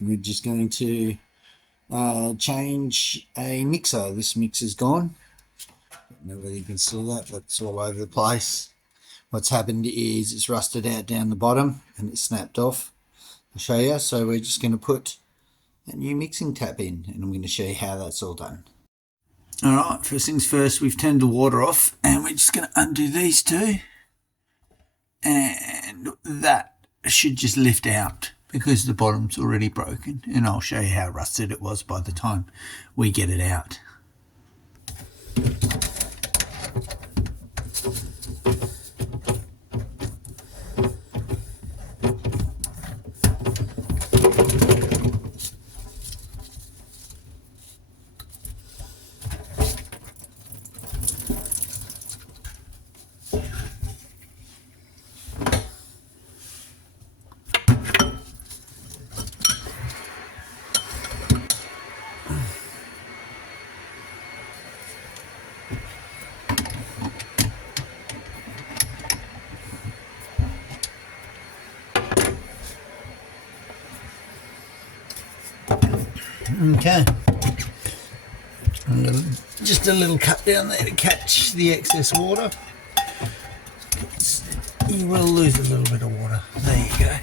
We're just going to change a mixer. This mixer's gone. Don't know whether you can see that, but it's all over the place. What's happened is it's rusted out down the bottom and it's snapped off. I'll show you. So we're just going to put a new mixing tap in, and I'm going to show you how that's all done. All right, first things first, we've turned the water off, and we're just going to undo these two, and that should just lift out because the bottom's already broken, and I'll show you how rusted it was by the time we get it out. Okay, just a little cut down there to catch the excess water. You will lose a little bit of water. There you go.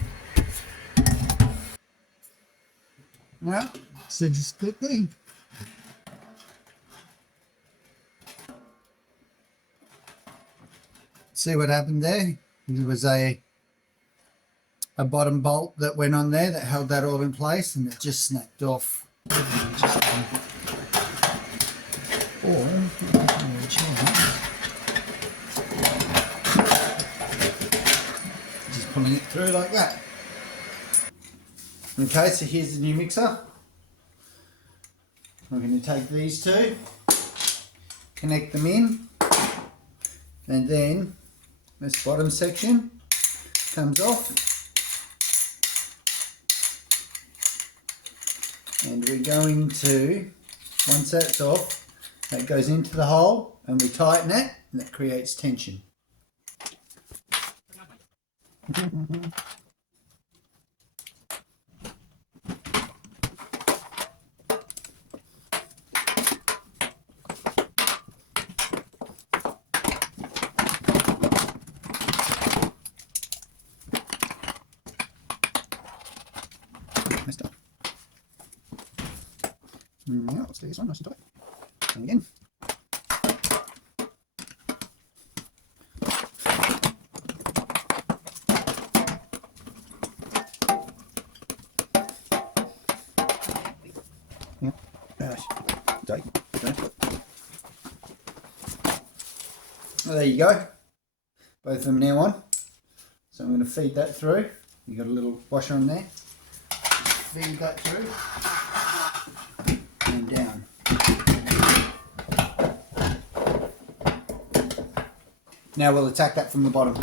Well, so just quickly. See what happened there? There was a bottom bolt that went on there that held that all in place, and it just snapped off. Just pulling it through like that. Okay, so here's the new mixer. We're going to take these two, connect them in, and then this bottom section comes off. And we're going to, once that's off, that goes into the hole and we tighten it, and that creates tension. Messed up. Yeah, let's do this one nice and tight. And again. Yeah. Tight. Well, there you go. Both of them now on. So I'm going to feed that through. You've got a little washer on there. Feed that through. And down. Now we'll attack that from the bottom.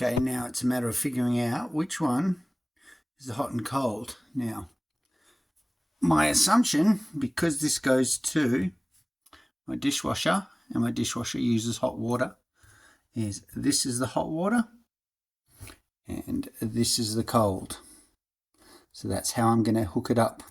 Okay, now it's a matter of figuring out which one is the hot and cold. Now, my assumption, because this goes to my dishwasher and my dishwasher uses hot water, is this is the hot water and this is the cold. So that's how I'm going to hook it up.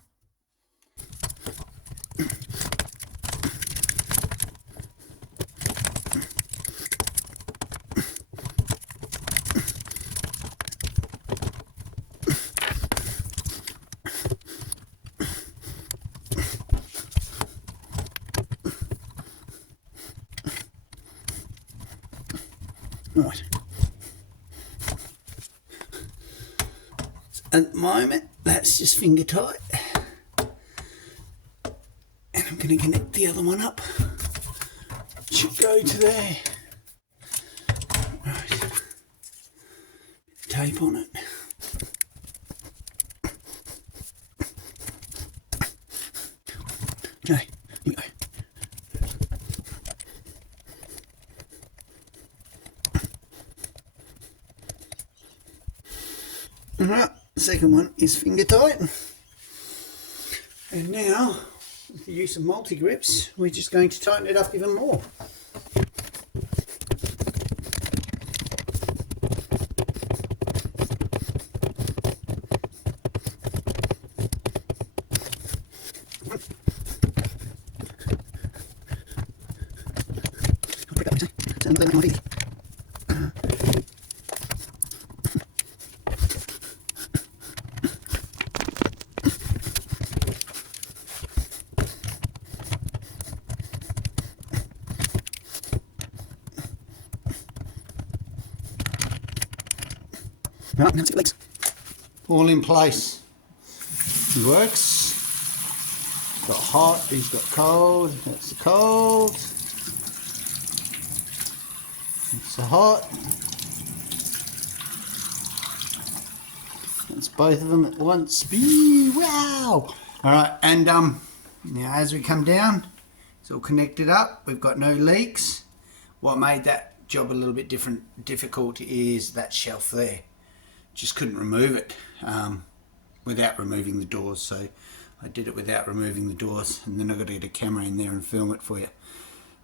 Right. At the moment, that's just finger tight. And I'm going to connect the other one up. It should go to there. Right. Tape on it. Okay, here we go. Alright, the second one is finger tight. And now, with the use of multi-grips, we're just going to tighten it up even more. Right, now let's see the legs. All in place. He works. He's got hot, he's got cold, that's the cold. That's the hot. That's both of them at once. Wow! Alright, and now as we come down, it's all connected up. We've got no leaks. What made that job a little bit difficult is that shelf there. Just couldn't remove it without removing the doors, so I did it without removing the doors, and then I've got to get a camera in there and film it for you.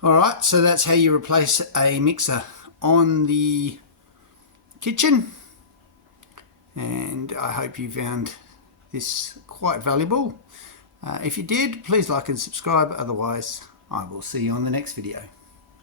Alright, so that's how you replace a mixer on the kitchen, and I hope you found this quite valuable. If you did, please like and subscribe, otherwise I will see you on the next video.